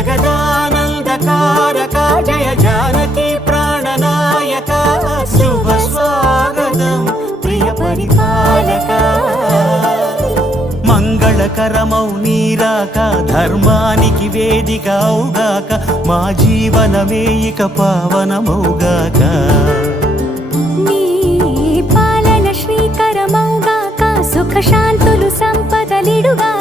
జగదానందకారక జయ జానకి ప్రాణనాయక శుభ స్వాగతం ప్రియ పరిపాలక మంగళకరమౌ నీరాక ధర్మానికి వేదిక అవుగాక మా జీవనమే ఇక పావనమౌగాక నీ పాలన శ్రీకరమౌగాక సుఖ శాంతులు సంపదలిడుగా